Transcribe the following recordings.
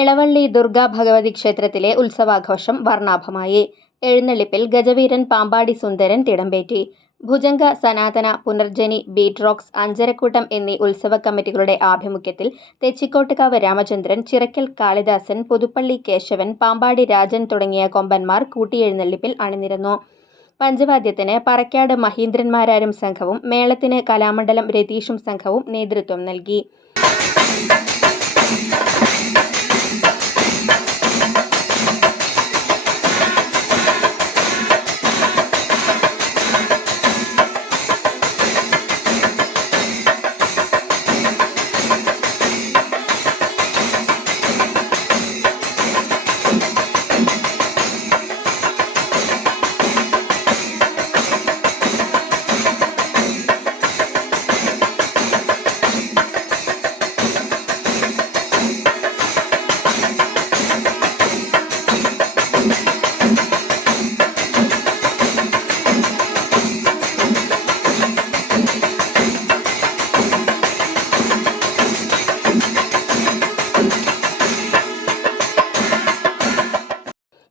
ഇളവള്ളി ദുർഗാ ഭഗവതി ക്ഷേത്രത്തിലെ ഉത്സവാഘോഷം വർണ്ണാഭമായി. എഴുന്നള്ളിപ്പിൽ ഗജവീരൻ പാമ്പാടി സുന്ദരൻ തിടമ്പേറ്റി. ഭുജംഗ, സനാതന, Punarjani, beat rocks, അഞ്ചരക്കൂട്ടം എന്നീ ഉത്സവ കമ്മിറ്റികളുടെ ആഭിമുഖ്യത്തിൽ തെച്ചിക്കോട്ടുകാവ് രാമചന്ദ്രൻ, ചിറക്കൽ കാളിദാസൻ, പുതുപ്പള്ളി കേശവൻ, പാമ്പാടി രാജൻ തുടങ്ങിയ കൊമ്പന്മാർ കൂട്ടിയെഴുന്നള്ളിപ്പിൽ അണിനിരന്നു. പഞ്ചവാദ്യത്തിന് പറക്കാട് മഹീന്ദ്രന്മാരാരും സംഘവും മേളത്തിന് കലാമണ്ഡലം രതീഷും സംഘവും നേതൃത്വം നൽകി.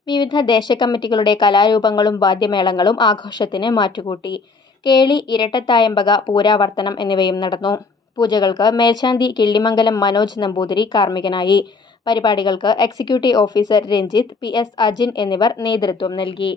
വിവിധ ദേശകമ്മിറ്റികളുടെ കലാരൂപങ്ങളും വാദ്യമേളങ്ങളും ആഘോഷത്തിന് മാറ്റുകൂട്ടി. കേളി, ഇരട്ടത്തായമ്പക, പൂരാവർത്തനം എന്നിവയും നടന്നു. പൂജകൾക്ക് മേൽശാന്തി കിള്ളിമംഗലം മനോജ് നമ്പൂതിരി കാർമ്മികനായി. പരിപാടികൾക്ക് executive officer Ranjith, PS Ajin എന്നിവർ നേതൃത്വം നൽകി.